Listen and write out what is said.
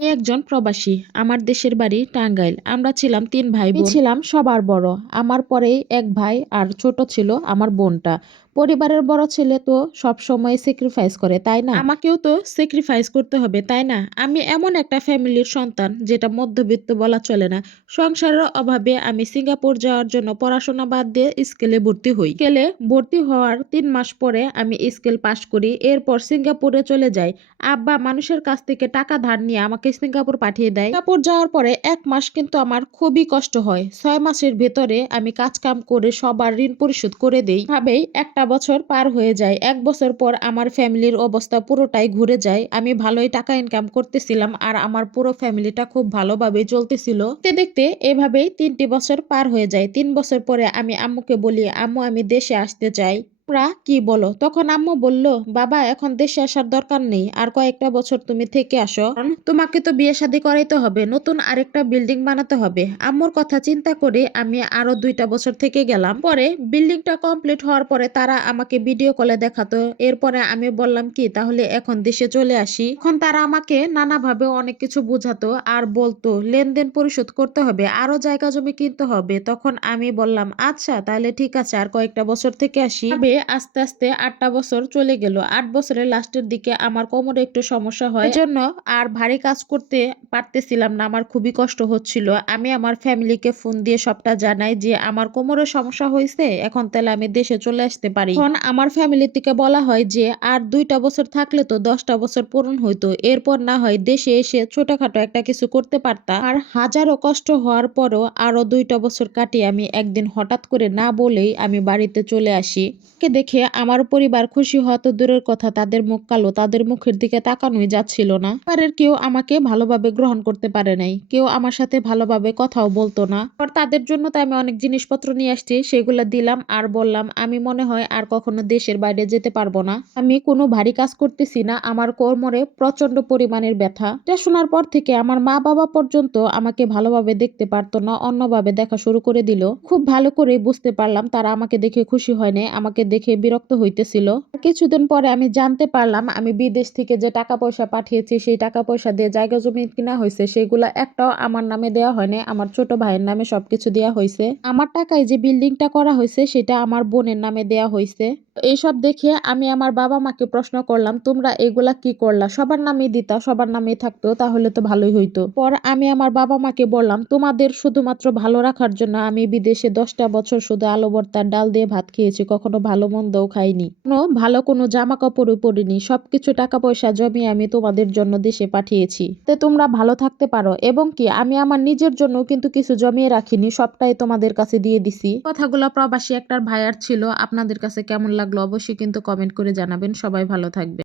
একজন প্রবাসী, আমার দেশের বাড়ি টাঙ্গাইল। আমরা ছিলাম তিন ভাই ছিলাম সবার বড়। আমার পরেই এক ভাই আর ছোট ছিল আমার বোনটা। পরিবারের বড় ছেলে তো সব সময় স্যাক্রিফাইস করে, তাই না? আমাকেও তো স্যাক্রিফাইস করতে হবে, তাই না? আমি এমন একটা ফ্যামিলির সন্তান যেটা মধ্যবিত্ত বলা চলে না। সংসারের অভাবে আমি সিঙ্গাপুর যাওয়ার জন্য পড়াশোনা বাদ দিয়ে স্কেলে ভর্তি হই। স্কেলে ভর্তি হওয়ার তিন মাস পরে আমি স্কেল পাশ করি, এরপর সিঙ্গাপুরে চলে যাই। আব্বা মানুষের কাছ থেকে টাকা ধার নিয়ে আমাকে সিঙ্গাপুর পাঠিয়ে দেয়। সিঙ্গাপুর যাওয়ার পরে এক মাস কিন্তু আমার খুবই কষ্ট হয়। ছয় মাসের ভেতরে আমি কাজ কাম করে সবার ঋণ পরিশোধ করে দেই। ভাবেই একটা বছর পার হয়ে যায়। এক বছর পর আমার ফ্যামিলির অবস্থা পুরোটাই ঘুরে যায়। আমি ভালোই টাকা ইনকাম করতেছিলাম আর আমার পুরো ফ্যামিলিটা খুব ভালোভাবে চলতেছিল। দেখতে দেখতে এভাবেই তিনটি বছর পার হয়ে যায়। তিন বছর পরে আমি আম্মুকে বলি, আম্মু, আমি দেশে আসতে চাই। তোমরা কি বলো? তখন আম্মু বলল, বাবা, এখন দেশে আসার দরকার নেই। আর কয়েকটা বছর তুমি থেকে আসো। তোমাকে তো বিয়ে শাদী করাইতে হবে। নতুন আরেকটা বিল্ডিং বানাতে হবে। আম্মুর কথা চিন্তা করে আমি আরও দুইটা বছর থেকে গেলাম। পরে বিল্ডিংটা কমপ্লিট হওয়ার পরে তারা আমাকে ভিডিও কলে দেখাতো। এরপরে আমি বললাম, কি, তাহলে এখন দেশে চলে আসি? এখন তারা আমাকে নানাভাবে অনেক কিছু বোঝাতো আর বলতো, লেনদেন পরিশোধ করতে হবে। আরও জায়গা জমি কিনতে হবে। তখন আমি বললাম আচ্ছা তাহলে ঠিক আছে। আর কয়েকটা বছর থেকে আসি। আস্তে আস্তে আটটা বছর চলে গেল। আট বছরের লাস্টের দিকে আমার কোমরে একটু সমস্যা হয়। জন্য আর ভারী কাজ করতে পারতেছিলাম না, আমার খুবই কষ্ট হচ্ছিল। আমি আমার ফ্যামিলিকে ফোন দিয়ে সবটা জানাই যে, আমার কোমরের সমস্যা হয়েছে, এখন তাহলে আমি দেশে চলে আসতে পারি। এখন আমার ফ্যামিলি থেকে বলা হয় যে, আর দুইটা বছর থাকলে তো দশটা বছর পূরণ হইতো। এরপর না হয় দেশে এসে ছোটখাটো একটা কিছু করতে পারতা। আর হাজারো কষ্ট হওয়ার পরও আরও দুইটা বছর কাটিয়ে আমি একদিন হঠাৎ করে না বলেই আমি বাড়িতে চলে আসি। দেখে আমার পরিবার খুশি হওয়া তো দূরের কথা, তাদের মুখ কালো, তাদের মুখের দিকে তাকানোই যাচ্ছিল না। পরিবারের কেউ আমাকে ভালোভাবে গ্রহণ করতে পারে নাই, কেউ আমার সাথে ভালোভাবে কথাও বলতো না। পর তাদের জন্য তো আমি অনেক জিনিসপত্র নিয়ে আসছি, সেগুলো দিলাম আর বললাম, আমি মনে হয় আর কখনো দেশের বাইরে যেতে পারব না। আমি কোনো ভারী কাজ করতেছি না, আমার কোমরে প্রচণ্ড পরিমাণের ব্যথা। এটা শোনার পর থেকে আমার মা বাবা পর্যন্ত আমাকে ভালোভাবে দেখতে পারতো না, অন্যভাবে দেখা শুরু করে দিল। খুব ভালো করে বুঝতে পারলাম তারা আমাকে দেখে খুশি হয় আমাকে দেখে বিরক্ত হইতেছিল। কিছুদিন পরে আমি জানতে পারলাম, আমি বিদেশ থেকে যে টাকা পয়সা পাঠিয়েছি, সেই টাকা পয়সা দিয়ে জায়গা জমি কিনা হয়েছে সেগুলা একটাও আমার নামে দেওয়া হয়নি, আমার ছোট ভাইয়ের নামে সবকিছু দেওয়া হয়েছে আমার টাকায় যে বিল্ডিংটা করা হয়েছে সেটা আমার বোনের নামে দেওয়া হয়েছে এইসব দেখে আমি আমার বাবা মাকে প্রশ্ন করলাম, তোমরা এগুলা কি করলা? সবার নামেই দিতা, সবার নামেই থাকতো, তাহলে তো ভালোই হইতো। পর আমি আমার বাবা মাকে বললাম, তোমাদের শুধুমাত্র ভালো রাখার জন্য আমি বিদেশে দশটা বছর শুধু আলো ভর্তার ডাল দিয়ে ভাত খেয়েছি, কখনো ভালো মন্দও খাইনি। কোনো ভালো কোনো জামা কাপড়ও পরিনি, সবকিছু টাকা পয়সা জমিয়ে আমি তোমাদের জন্য দেশে পাঠিয়েছি। তে তোমরা ভালো থাকতে পারো, এবং কি, আমি আমার নিজের জন্য কিন্তু কিছু জমিয়ে রাখিনি, সবটাই তোমাদের কাছে দিয়ে দিছি। কথাগুলো প্রবাসী একটার ভাইয়ার ছিল, আপনাদের কাছে কেমন লাগল অবশ্যই কিন্তু কমেন্ট করে জানাবেন। সবাই ভালো থাকবে